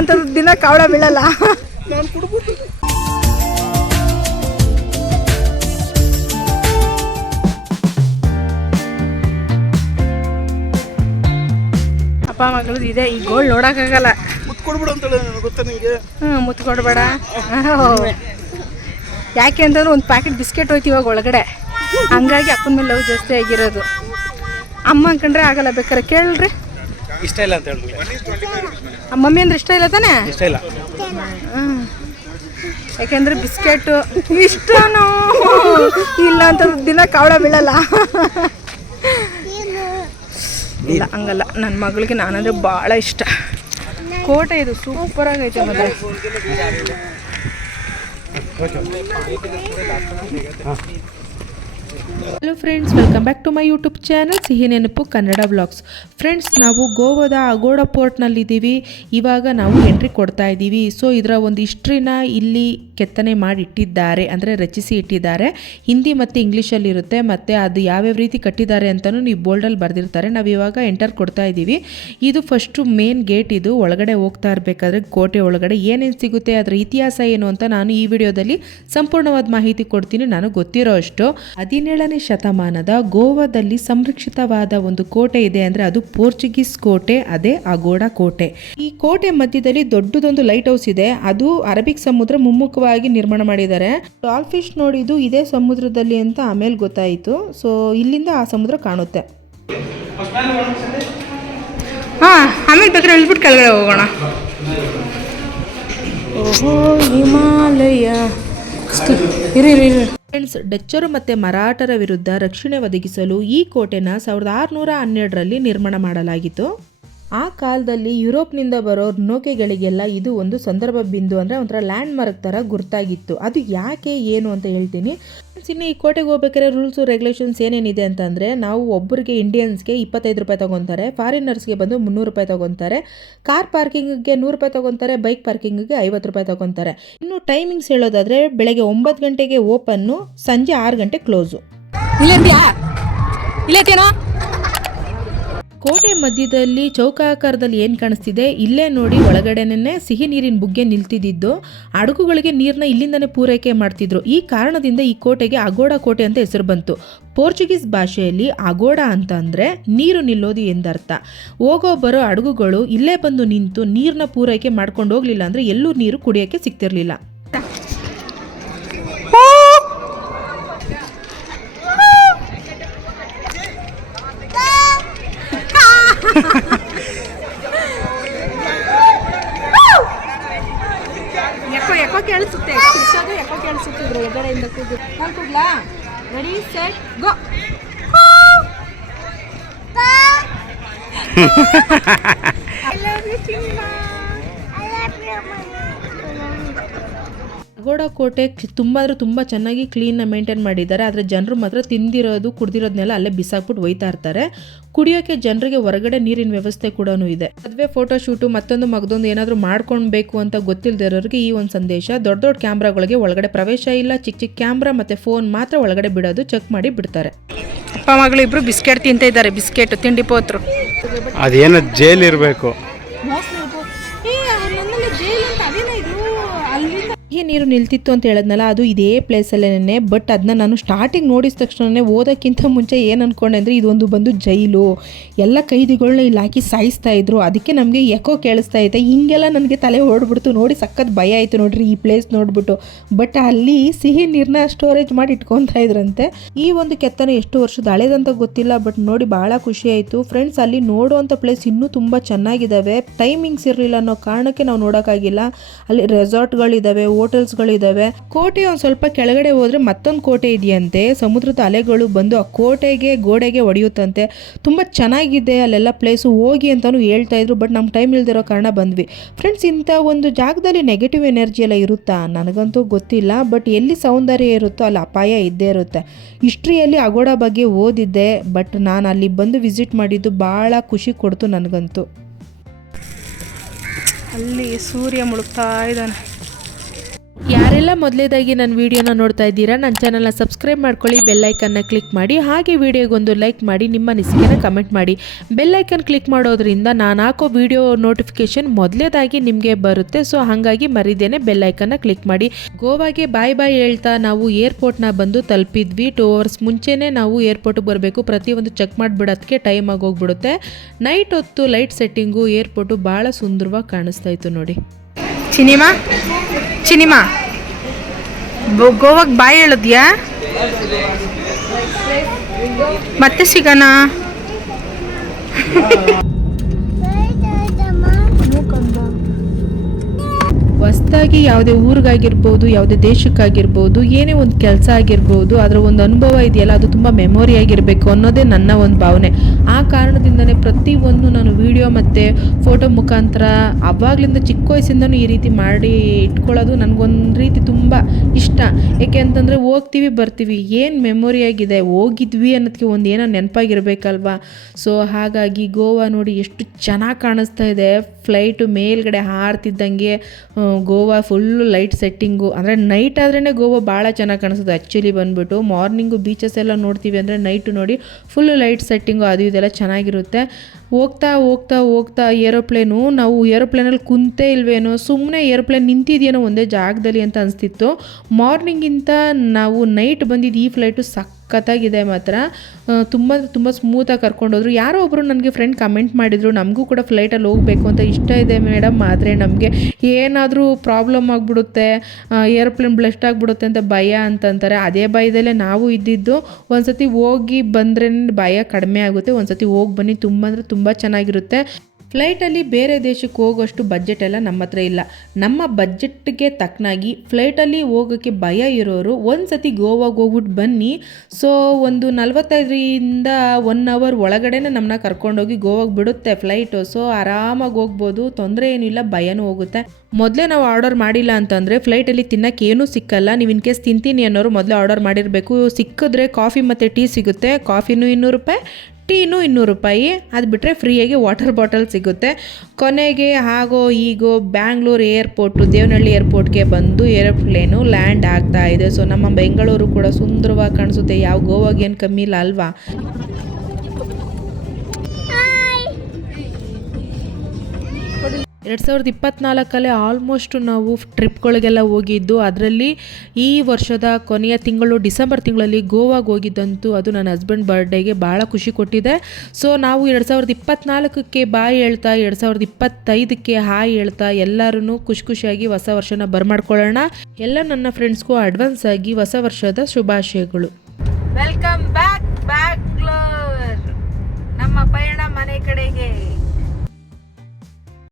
ಅಂತ ದಿನ ಕಾವಡ ಬೀಳಲ್ಲ. ಅಪ್ಪ ಮಗಳು ಇದೆ, ಈ ಗೋಲ್ಡ್ ನೋಡಕ್ಕಾಗಲ್ಲ ಹ್ಞೂ ಮುತ್ತು ಕೊಡಬೇಡ ಯಾಕೆ ಅಂತಂದ್ರೆ ಒಂದು ಪ್ಯಾಕೆಟ್ ಬಿಸ್ಕೆಟ್ ಹೋಯ್ತು ಇವಾಗ ಒಳಗಡೆ. ಹಂಗಾಗಿ ಅಪ್ಪನ ಮೇಲೆ ಲವ್ ಜಾಸ್ತಿ ಆಗಿರೋದು. ಅಮ್ಮ ಕಂಡ್ರೆ ಆಗಲ್ಲ, ಬೇಕಾರೆ ಕೇಳ್ರಿ. ಇಷ್ಟ ಇಲ್ಲ ಅಂತ ಹೇಳಿ ಆ ಮಮ್ಮಿ ಅಂದ್ರೆ ಇಷ್ಟ ಇಲ್ಲ ತಾನೇ? ಇಷ್ಟ ಇಲ್ಲ. ಹ್ಮ್. ಯಾಕೆಂದ್ರೆ ಬಿಸ್ಕೆಟು ಇಷ್ಟನೋ. ಇಲ್ಲ ಅಂತ ದಿನ ಕಾವಡ ಬೀಳಲ್ಲ. ಇಲ್ಲ ಹಂಗಲ್ಲ. ನನ್ನ ಮಗಳಿಗೆ ನಾನಂದ್ರೆ ಭಾಳ ಇಷ್ಟ. ಕೋಟೆ ಇದು ಸೂಪರ್ ಆಗೈತೆ ಮತ್ತೆ hello friends welcome back to my YouTube channel Sihi Nenapu Kannada blogs friends ನಾವು ಗೋವಾದ ಅಗೋಡ ಪೋರ್ಟ್ನಲ್ಲಿದ್ದೀವಿ. ಇವಾಗ ನಾವು ಎಂಟ್ರಿ ಕೊಡ್ತಾ ಇದ್ದೀವಿ. ಸೊ ಇದರ ಒಂದು ಹಿಸ್ಟ್ರಿನ ಇಲ್ಲಿ ಕೆತ್ತನೆ ಮಾಡಿ ಇಟ್ಟಿದ್ದಾರೆ ಅಂದರೆ ರಚಿಸಿ ಇಟ್ಟಿದ್ದಾರೆ. ಹಿಂದಿ ಮತ್ತು ಇಂಗ್ಲೀಷಲ್ಲಿರುತ್ತೆ ಮತ್ತು ಅದು ಯಾವ್ಯಾವ ರೀತಿ ಕಟ್ಟಿದ್ದಾರೆ ಅಂತಲೂ ನೀವು ಬೋಲ್ಡಲ್ಲಿ ಬರೆದಿರ್ತಾರೆ. ನಾವು ಇವಾಗ ಎಂಟರ್ ಕೊಡ್ತಾ ಇದ್ದೀವಿ. ಇದು ಫಸ್ಟು ಮೇನ್ ಗೇಟ್ ಇದು. ಒಳಗಡೆ ಹೋಗ್ತಾ ಇರಬೇಕಾದ್ರೆ ಕೋಟೆ ಒಳಗಡೆ ಏನೇನು ಸಿಗುತ್ತೆ, ಅದರ ಇತಿಹಾಸ ಏನು ಅಂತ ನಾನು ಈ ವಿಡಿಯೋದಲ್ಲಿ ಸಂಪೂರ್ಣವಾದ ಮಾಹಿತಿ ಕೊಡ್ತೀನಿ. ನನಗೆ ಗೊತ್ತಿರೋ ಅಷ್ಟು. ಹದಿನೇಳನೇ ಶತಮಾನದ ಗೋವಾದಲ್ಲಿ ಸಂರಕ್ಷಿತವಾದ ಒಂದು ಕೋಟೆ ಇದೆ ಅಂದರೆ ಅದು ಪೋರ್ಚುಗೀಸ್ ಕೋಟೆ ಅದೇ ಅಗೋಡ ಕೋಟೆ. ಈ ಕೋಟೆ ಮಧ್ಯದಲ್ಲಿ ದೊಡ್ಡದೊಂದು ಲೈಟ್ ಹೌಸ್ ಇದೆ. ಅದು ಅರಬಿಕ್ ಸಮುದ್ರ ಮುಮ್ಮುಖವಾಗಿ ನಿರ್ಮಾಣ ಮಾಡಿದ್ದಾರೆ. ಡಾಲ್ಫಿಶ್ ನೋಡಿದ್ದು ಇದೇ ಸಮುದ್ರದಲ್ಲಿ ಅಂತ ಆಮೇಲೆ ಗೊತ್ತಾಯಿತು. ಸೊ ಇಲ್ಲಿಂದ ಆ ಸಮುದ್ರ ಕಾಣುತ್ತೆ. ಹಾಂ ಆಮೇಲೆ ಬೇಕಾದ್ರೆ ಇಳ್ಬಿಟ್ಟು ಕೆಳಗಡೆ ಹೋಗೋಣ. ಓಹೋ ಹಿಮಾಲಯ. ಇರಿ ಇರಿ ಇರಿ. ಫ್ರೆಂಡ್ಸ್ ಡಚ್ಚರು ಮತ್ತು ಮರಾಠರ ವಿರುದ್ಧ ರಕ್ಷಣೆ ಒದಗಿಸಲು ಈ ಕೋಟೆನ ಸಾವಿರದ ಆರುನೂರ ಹನ್ನೆರಡರಲ್ಲಿ ನಿರ್ಮಾಣ ಮಾಡಲಾಗಿತ್ತು. ಆ ಕಾಲದಲ್ಲಿ ಯುರೋಪ್ನಿಂದ ಬರೋ ನೌಕೆಗಳಿಗೆಲ್ಲ ಇದು ಒಂದು ಸಂದರ್ಭ ಬಿಂದು ಅಂದರೆ ಒಂಥರ ಲ್ಯಾಂಡ್ ಮಾರ್ಕ್ ಥರ ಗುರ್ತಾಗಿತ್ತು. ಅದು ಯಾಕೆ, ಏನು ಅಂತ ಹೇಳ್ತೀನಿ. ಇನ್ನು ಈ ಕೋಟೆಗೆ ಹೋಗ್ಬೇಕಾದ್ರೆ ರೂಲ್ಸು ರೆಗ್ಯುಲೇಷನ್ಸ್ ಏನೇನಿದೆ ಅಂತಂದರೆ ನಾವು ಒಬ್ಬರಿಗೆ ಇಂಡಿಯನ್ಸ್ಗೆ ಇಪ್ಪತ್ತೈದು ರೂಪಾಯಿ ತೊಗೊತಾರೆ ಫಾರಿನರ್ಸ್ಗೆ ಬಂದು ಮುನ್ನೂರು ರೂಪಾಯಿ ತೊಗೊತಾರೆ ಕಾರ್ ಪಾರ್ಕಿಂಗ್ಗೆ ನೂರು ರೂಪಾಯಿ ತೊಗೊತಾರೆ ಬೈಕ್ ಪಾರ್ಕಿಂಗ್ಗೆ ಐವತ್ತು ರೂಪಾಯಿ ತೊಗೊತಾರೆ. ಇನ್ನು ಟೈಮಿಂಗ್ಸ್ ಹೇಳೋದಾದರೆ ಬೆಳಗ್ಗೆ ಒಂಬತ್ತು ಗಂಟೆಗೆ ಓಪನ್ನು ಸಂಜೆ ಆರು ಗಂಟೆ ಕ್ಲೋಸು ಇಲ್ಲ ಕೋಟೆ ಮಧ್ಯದಲ್ಲಿ ಚೌಕಾಕಾರದಲ್ಲಿ ಏನು ಕಾಣಿಸ್ತಿದೆ? ಇಲ್ಲೇ ನೋಡಿ ಒಳಗಡೆನೇ ಸಿಹಿ ನೀರಿನ ಬುಗ್ಗೆ ನಿಲ್ತಿದ್ದು ಹಡಗುಗಳಿಗೆ ನೀರನ್ನ ಇಲ್ಲಿಂದನೇ ಪೂರೈಕೆ ಮಾಡ್ತಿದ್ರು. ಈ ಕಾರಣದಿಂದ ಈ ಕೋಟೆಗೆ ಅಗೋಡ ಕೋಟೆ ಅಂತ ಹೆಸರು ಬಂತು. ಪೋರ್ಚುಗೀಸ್ ಭಾಷೆಯಲ್ಲಿ ಅಗೋಡ ಅಂತ ನೀರು ನಿಲ್ಲೋದು ಎಂದರ್ಥ. ಹೋಗೋ ಬರೋ ಹಡಗುಗಳು ಇಲ್ಲೇ ಬಂದು ನಿಂತು ನೀರನ್ನ ಪೂರೈಕೆ ಮಾಡ್ಕೊಂಡು ಹೋಗ್ಲಿಲ್ಲ ಅಂದರೆ ಎಲ್ಲೂ ನೀರು ಕುಡಿಯೋಕ್ಕೆ ಸಿಗ್ತಿರ್ಲಿಲ್ಲ. I love you, mom. I love you, mom. ಅಗೋಡ ಕೋಟೆ ತುಂಬ ಅಂದರೆ ತುಂಬ ಚೆನ್ನಾಗಿ ಕ್ಲೀನ್ನ ಮೇಂಟೈನ್ ಮಾಡಿದ್ದಾರೆ. ಆದರೆ ಜನರು ಮಾತ್ರ ತಿಂದಿರೋದು ಕುಡ್ದಿರೋದನ್ನೆಲ್ಲ ಅಲ್ಲೇ ಬಿಸಾಕ್ಬಿಟ್ಟು ಒಯ್ತಾ ಇರ್ತಾರೆ. ಕುಡಿಯೋಕ್ಕೆ ಜನರಿಗೆ ಹೊರಗಡೆ ನೀರಿನ ವ್ಯವಸ್ಥೆ ಕೂಡ ಇದೆ. ಮದುವೆ ಫೋಟೋ ಶೂಟು ಮತ್ತೊಂದು ಮಗದೊಂದು ಏನಾದರೂ ಮಾಡ್ಕೊಳ್ಬೇಕು ಅಂತ ಗೊತ್ತಿಲ್ಲದಿರೋರಿಗೆ ಈ ಒಂದು ಸಂದೇಶ. ದೊಡ್ಡ ದೊಡ್ಡ ಕ್ಯಾಮ್ರಾಗಳಿಗೆ ಒಳಗಡೆ ಪ್ರವೇಶ ಇಲ್ಲ. ಚಿಕ್ಕ ಚಿಕ್ಕ ಕ್ಯಾಮ್ರಾ ಮತ್ತು ಫೋನ್ ಮಾತ್ರ ಒಳಗಡೆ ಬಿಡೋದು ಚೆಕ್ ಮಾಡಿ ಬಿಡ್ತಾರೆ. ಅಪ್ಪ ಮಗಳು ಇಬ್ಬರು ಬಿಸ್ಕೆಟ್ ತಿಂತ ಇದ್ದಾರೆ. ಬಿಸ್ಕೆಟ್ ತಿಂಡಿ ಪೋತ್ರು. ಅದೇನೋ ಜೈಲ್ ಇರಬೇಕು ನೀರು ನಿಲ್ತಿತ್ತು ಅಂತ ಹೇಳದ್ನಲ್ಲ, ಅದು ಇದೇ ಪ್ಲೇಸಲ್ಲೇನೆ ಬಟ್ ಅದನ್ನ ನಾನು ಸ್ಟಾರ್ಟಿಂಗ್ ನೋಡಿದ ತಕ್ಷಣನೇ ಓದೋಕ್ಕಿಂತ ಮುಂಚೆ ಏನು ಅಂದ್ಕೊಂಡೆ ಅಂದರೆ ಇದೊಂದು ಬಂದು ಜೈಲು. ಎಲ್ಲ ಕೈದಿಗಳನ್ನ ಇಲ್ಲಿ ಹಾಕಿ ಸಾಯಿಸ್ತಾ ಇದ್ರು. ಅದಕ್ಕೆ ನಮಗೆ ಎಕೋ ಕೇಳಿಸ್ತಾ ಇದೆ ಹಿಂಗೆಲ್ಲ ನನಗೆ ತಲೆ ಓಡ್ಬಿಡ್ತು ನೋಡಿ ಸಖತ್ ಭಯ ಆಯಿತು ನೋಡ್ರಿ ಈ ಪ್ಲೇಸ್ ನೋಡ್ಬಿಟ್ಟು. ಬಟ್ ಅಲ್ಲಿ ಸಿಹಿ ನೀರನ್ನ ಸ್ಟೋರೇಜ್ ಮಾಡಿ ಇಟ್ಕೊತಾ ಇದ್ರಂತೆ. ಈ ಒಂದು ಕೆತ್ತನೆ ಎಷ್ಟು ವರ್ಷದ ಹಳೇದಂತ ಗೊತ್ತಿಲ್ಲ ಬಟ್ ನೋಡಿ ಬಹಳ ಖುಷಿ ಆಯಿತು. ಫ್ರೆಂಡ್ಸ್ ಅಲ್ಲಿ ನೋಡುವಂಥ ಪ್ಲೇಸ್ ಇನ್ನೂ ತುಂಬ ಚೆನ್ನಾಗಿದ್ದಾವೆ ಟೈಮಿಂಗ್ಸ್ ಇರಲಿಲ್ಲ ಅನ್ನೋ ಕಾರಣಕ್ಕೆ ನಾವು ನೋಡೋಕ್ಕಾಗಿಲ್ಲ. ಅಲ್ಲಿ ರೆಸಾರ್ಟ್ಗಳಿದ್ದಾವೆ ಹೋಟೆಲ್ಸ್ಗಳಿದ್ದಾವೆ ಕೋಟೆ ಒಂದು ಸ್ವಲ್ಪ ಕೆಳಗಡೆ ಹೋದ್ರೆ ಮತ್ತೊಂದು ಕೋಟೆ ಇದೆಯಂತೆ. ಸಮುದ್ರದ ಅಲೆಗಳು ಬಂದು ಆ ಕೋಟೆಗೆ, ಗೋಡೆಗೆ ಹೊಡೆಯುತ್ತಂತೆ ತುಂಬ ಚೆನ್ನಾಗಿದೆ ಅಲ್ಲೆಲ್ಲ ಪ್ಲೇಸು ಹೋಗಿ ಅಂತಲೂ ಹೇಳ್ತಾ ಇದ್ರು ಬಟ್ ನಮ್ಮ ಟೈಮ್ ಇಲ್ದಿರೋ ಕಾರಣ ಬಂದ್ವಿ. ಫ್ರೆಂಡ್ಸ್ ಇಂಥ ಒಂದು ಜಾಗದಲ್ಲಿ ನೆಗೆಟಿವ್ ಎನರ್ಜಿ ಎಲ್ಲ ಇರುತ್ತಾ? ನನಗಂತೂ ಗೊತ್ತಿಲ್ಲ ಬಟ್ ಎಲ್ಲಿ ಸೌಂದರ್ಯ ಇರುತ್ತೋ ಅಲ್ಲಿ ಅಪಾಯ ಇದ್ದೇ ಇರುತ್ತೆ. ಹಿಸ್ಟ್ರಿಯಲ್ಲಿ ಅಗೋಡ ಬಗ್ಗೆ ಓದಿದ್ದೆ ಬಟ್ ನಾನು ಅಲ್ಲಿ ಬಂದು ವಿಸಿಟ್ ಮಾಡಿದ್ದು ಭಾಳ ಖುಷಿ ಕೊಡ್ತು ನನಗಂತೂ. ಅಲ್ಲಿ ಸೂರ್ಯ ಮುಳುಗ್ತಾ ಇದ್ದಾನೆ. ಯಾರೆಲ್ಲ ಮೊದಲೇದಾಗಿ ನನ್ನ ವಿಡಿಯೋನ ನೋಡ್ತಾ ಇದ್ದೀರಾ, ನನ್ನ ಚಾನಲ್ನ ಸಬ್ಸ್ಕ್ರೈಬ್ ಮಾಡ್ಕೊಳ್ಳಿ ಬೆಲ್ಲೈಕನ್ನ ಕ್ಲಿಕ್ ಮಾಡಿ, ಹಾಗೆ ವಿಡಿಯೋಗೊಂದು ಲೈಕ್ ಮಾಡಿ, ನಿಮ್ಮ ಅನಿಸಿಕೆನ ಕಮೆಂಟ್ ಮಾಡಿ. ಬೆಲ್ಲೈಕನ್ ಕ್ಲಿಕ್ ಮಾಡೋದ್ರಿಂದ ನಾನು ಹಾಕೋ ವಿಡಿಯೋ ನೋಟಿಫಿಕೇಶನ್ ಮೊದಲೇದಾಗಿ ನಿಮಗೆ ಬರುತ್ತೆ, ಸೊ ಹಾಗಾಗಿ ಮರಿದೇನೆ ಬೆಲ್ಲೈಕನ್ನ ಕ್ಲಿಕ್ ಮಾಡಿ. ಗೋವಾಗೆ ಬಾಯ್ ಬಾಯ್ ಹೇಳ್ತಾ ನಾವು ಏರ್ಪೋರ್ಟ್ನ ಬಂದು ತಲುಪಿದ್ವಿ. ಟೂ ಅವರ್ಸ್ ಮುಂಚೆನೇ ನಾವು ಏರ್ಪೋರ್ಟ್ಗೆ ಬರಬೇಕು, ಪ್ರತಿಯೊಂದು ಚೆಕ್ ಮಾಡಿಬಿಡೋದಕ್ಕೆ ಟೈಮ್ ಆಗೋಗ್ಬಿಡುತ್ತೆ. ನೈಟ್ ಹೊತ್ತು ಲೈಟ್ ಸೆಟ್ಟಿಂಗು ಏರ್ಪೋರ್ಟು ಭಾಳ ಸುಂದರವಾಗಿ ಕಾಣಿಸ್ತಾ ಇತ್ತು ನೋಡಿ. ಚಿನಿಮಾ? ಚಿನಿಮಾ? ಗೋವಾಗ ಬಾಯಿ ಹೇಳಿದ್ಯಾ? ಮತ್ತೆ ಸಿಗೋಣ. ಹೊಸದಾಗಿ ಯಾವುದೇ ಊರಿಗಾಗಿರ್ಬೋದು, ಯಾವುದೇ ದೇಶಕ್ಕಾಗಿರ್ಬೋದು, ಏನೇ ಒಂದು ಕೆಲಸ ಆಗಿರ್ಬೋದು, ಅದರ ಒಂದು ಅನುಭವ ಇದೆಯಲ್ಲ, ಅದು ತುಂಬ ಮೆಮೊರಿ ಆಗಿರಬೇಕು ಅನ್ನೋದೇ ನನ್ನ ಒಂದು ಭಾವನೆ. ಆ ಕಾರಣದಿಂದನೇ ಪ್ರತಿಯೊಂದು ನಾನು ವಿಡಿಯೋ ಮತ್ತು ಫೋಟೋ ಮುಖಾಂತರ ಅವಾಗಲಿಂದ ಚಿಕ್ಕ ವಯಸ್ಸಿಂದನೂ ಈ ರೀತಿ ಮಾಡಿ ಇಟ್ಕೊಳ್ಳೋದು ನನಗೊಂದು ರೀತಿ ತುಂಬ ಇಷ್ಟ. ಏಕೆ ಅಂತಂದರೆ ಹೋಗ್ತೀವಿ, ಬರ್ತೀವಿ. ಏನು ಮೆಮೊರಿ ಆಗಿದೆ? ಹೋಗಿದ್ವಿ ಅನ್ನೋದಕ್ಕೆ ಒಂದು ಏನೋ ನೆನಪಾಗಿರ್ಬೇಕಲ್ವಾ? ಸೊ ಹಾಗಾಗಿ ಗೋವಾ ನೋಡಿ ಎಷ್ಟು ಚೆನ್ನಾಗಿ ಕಾಣಿಸ್ತಾ ಇದೆ. ಫ್ಲೈಟು ಮೇಲ್ಗಡೆ ಹಾರ್ತಿದ್ದಂಗೆ ಗೋವಾ ಫುಲ್ಲು ಲೈಟ್ ಸೆಟ್ಟಿಂಗು ಅಂದರೆ ನೈಟ್ ಆದ್ರೇ ಗೋವಾ ಭಾಳ ಚೆನ್ನಾಗಿ ಕಾಣಿಸುತ್ತೆ. ಆ್ಯಕ್ಚುಲಿ ಬಂದ್ಬಿಟ್ಟು ಮಾರ್ನಿಂಗು ಬೀಚಸ್ ಎಲ್ಲ ನೋಡ್ತೀವಿ ಅಂದರೆ ನೈಟು ನೋಡಿ ಫುಲ್ಲು ಲೈಟ್ ಸೆಟ್ಟಿಂಗು ಅದು ಇದೆಲ್ಲ ಚೆನ್ನಾಗಿರುತ್ತೆ. ಹೋಗ್ತಾ ಹೋಗ್ತಾ ಹೋಗ್ತಾ ಏರೋಪ್ಲೇನು ನಾವು ಏರೋಪ್ಲೇನಲ್ಲಿ ಕುಂತೇ ಇಲ್ವೇನೋ ಸುಮ್ಮನೆ ಏರೋಪ್ಲೇನ್ ನಿಂತಿದೆಯೇನೋ ಒಂದೇ ಜಾಗದಲ್ಲಿ ಅಂತ ಅನಿಸ್ತಿತ್ತು. ಮಾರ್ನಿಂಗಿಂತ ನಾವು ನೈಟ್ ಬಂದಿದ್ದು ಈ ಫ್ಲೈಟು ಸಖತ್ತಾಗಿದೆ ಮಾತ್ರ. ತುಂಬ ತುಂಬ ಸ್ಮೂತಾಗಿ ಕರ್ಕೊಂಡೋದ್ರು ಯಾರೋ ಒಬ್ಬರು ನನಗೆ ಫ್ರೆಂಡ್ ಕಮೆಂಟ್ ಮಾಡಿದರು, ನಮಗೂ ಕೂಡ ಫ್ಲೈಟಲ್ಲಿ ಹೋಗಬೇಕು ಅಂತ ಇಷ್ಟ ಇದೆ ಮೇಡಮ್ ಆದರೆ ನಮಗೆ ಏನಾದರೂ ಪ್ರಾಬ್ಲಮ್ ಆಗಿಬಿಡುತ್ತೆ ಏರೋಪ್ಲೇನ್ ಬ್ಲಸ್ಟ್ ಆಗಿಬಿಡುತ್ತೆ ಅಂತ ಭಯ ಅಂತಂತಾರೆ ಅದೇ ಭಯದಲ್ಲೇ ನಾವು ಇದ್ದಿದ್ದು ಒಂದು ಸತಿ ಹೋಗಿ ಬಂದ್ರೆ ಭಯ ಕಡಿಮೆ ಆಗುತ್ತೆ. ಒಂದು ಸತಿ ಹೋಗಿ ಬನ್ನಿ, ತುಂಬ ಅಂದರೆ ತುಂಬ ಚೆನ್ನಾಗಿರುತ್ತೆ. ಫ್ಲೈಟಲ್ಲಿ ಬೇರೆ ದೇಶಕ್ಕೆ ಹೋಗೋಷ್ಟು ಬಜೆಟ್ ಎಲ್ಲ ನಮ್ಮ ಹತ್ರ ಇಲ್ಲ. ನಮ್ಮ ಬಜೆಟ್ಗೆ ತಕ್ಕನಾಗಿ ಫ್ಲೈಟಲ್ಲಿ ಹೋಗೋಕ್ಕೆ ಭಯ ಇರೋರು ಒಂದು ಸತಿ ಗೋವಾಗೆ ಹೋಗ್ಬಿಟ್ಟು ಬನ್ನಿ. ಸೊ ಒಂದು ನಲ್ವತ್ತೈದರಿಂದ ಒನ್ ಅವರ್ ಒಳಗಡೆ ನಮ್ಮನ್ನ ಕರ್ಕೊಂಡೋಗಿ ಗೋವಾಗೆ ಬಿಡುತ್ತೆ ಫ್ಲೈಟು ಸೊ ಆರಾಮಾಗಿ ಹೋಗ್ಬೋದು. ತೊಂದರೆ ಏನಿಲ್ಲ, ಭಯನೂ ಹೋಗುತ್ತೆ. ಮೊದಲೇ ನಾವು ಆರ್ಡರ್ ಮಾಡಿಲ್ಲ ಅಂತಂದರೆ ಫ್ಲೈಟಲ್ಲಿ ತಿನ್ನಕ್ಕೆ ಏನೂ ಸಿಕ್ಕಲ್ಲ. ನೀವು ಇನ್ ಕೇಸ್ ತಿಂತೀನಿ ಅನ್ನೋರು ಮೊದಲೇ ಆರ್ಡರ್ ಮಾಡಿರಬೇಕು. ಸಿಕ್ಕಿದ್ರೆ ಕಾಫಿ ಮತ್ತು ಟೀ ಸಿಗುತ್ತೆ. ಕಾಫಿನೂ ಇನ್ನೂರು ರೂಪಾಯಿ ಟೀನು ಇನ್ನೂರು ರೂಪಾಯಿ. ಅದು ಬಿಟ್ಟರೆ ಫ್ರೀಯಾಗಿ ವಾಟರ್ ಬಾಟಲ್ ಸಿಗುತ್ತೆ. ಕೊನೆಗೆ ಹಾಗೋ ಈಗೋ ಬ್ಯಾಂಗ್ಳೂರು ಏರ್ಪೋರ್ಟು, ದೇವನಹಳ್ಳಿ ಏರ್ಪೋರ್ಟ್ಗೆ ಬಂದು ಏರೋಪ್ಲೇನು ಲ್ಯಾಂಡ್ ಆಗ್ತಾ ಇದೆ. ಸೊ ನಮ್ಮ ಬೆಂಗಳೂರು ಕೂಡ ಸುಂದರವಾಗಿ ಕಾಣಿಸುತ್ತೆ. ಯಾವ ಗೋವಾಗೇನು ಕಮ್ಮಿ ಇಲ್ಲ ಅಲ್ವಾ? ಎರಡು ಸಾವಿರದ ಇಪ್ಪತ್ತ್ನಾಲ್ಕಲ್ಲೇ ಆಲ್ಮೋಸ್ಟ್ ನಾವು ಟ್ರಿಪ್ಗಳಿಗೆಲ್ಲ ಹೋಗಿದ್ದು, ಅದರಲ್ಲಿ ಈ ವರ್ಷದ ಕೊನೆಯ ತಿಂಗಳು ಡಿಸೆಂಬರ್ ತಿಂಗಳಲ್ಲಿ ಗೋವಾಗೆ ಹೋಗಿದ್ದಂತೂ ಅದು ನನ್ನ ಹಸ್ಬೆಂಡ್ ಬರ್ಡೇಗೆ ಭಾಳ ಖುಷಿ ಕೊಟ್ಟಿದೆ. ಸೊ ನಾವು ಎರಡು ಸಾವಿರದ ಇಪ್ಪತ್ತ್ನಾಲ್ಕಕ್ಕೆ ಬಾಯಿ ಹೇಳ್ತಾ, ಎರಡು ಸಾವಿರದ ಇಪ್ಪತ್ತೈದಕ್ಕೆ ಹಾಯ್ ಹೇಳ್ತಾ ಎಲ್ಲರೂ ಖುಷಿ ಖುಷಿಯಾಗಿ ಹೊಸ ವರ್ಷನ ಬರ್ಮಾಡ್ಕೊಳ್ಳೋಣ. ಎಲ್ಲ ನನ್ನ ಫ್ರೆಂಡ್ಸ್ಗೂ ಅಡ್ವಾನ್ಸ್ ಆಗಿ ಹೊಸ ವರ್ಷದ ಶುಭಾಶಯಗಳು. ವೆಲ್ಕಮ್ ಬ್ಯಾಕ್ ಬ್ಯಾಕ್ ನಮ್ಮ ಪಯಣ ಮನೆ ಕಡೆಗೆ.